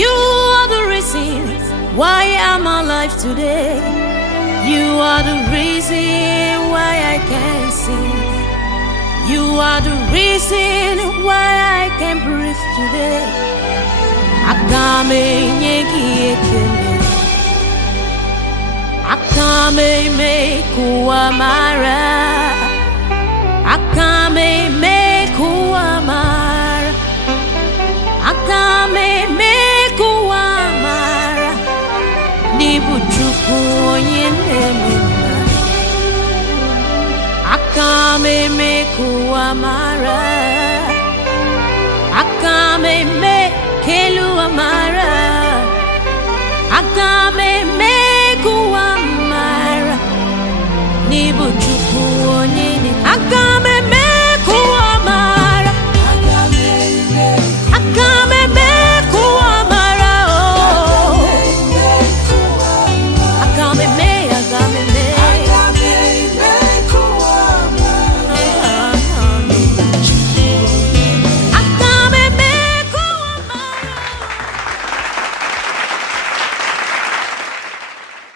You are the reason why I'm alive today. You are the reason why I can sing. You are the reason why I can breathe today. Akame nyeki ekele, akame me kuamara, akame me kuamara, akame me kuamara. Nibuchuku onyenemena, akame me kuamara, akame me kelu amara, akame me kuamara. Nibuchuku onyene, akame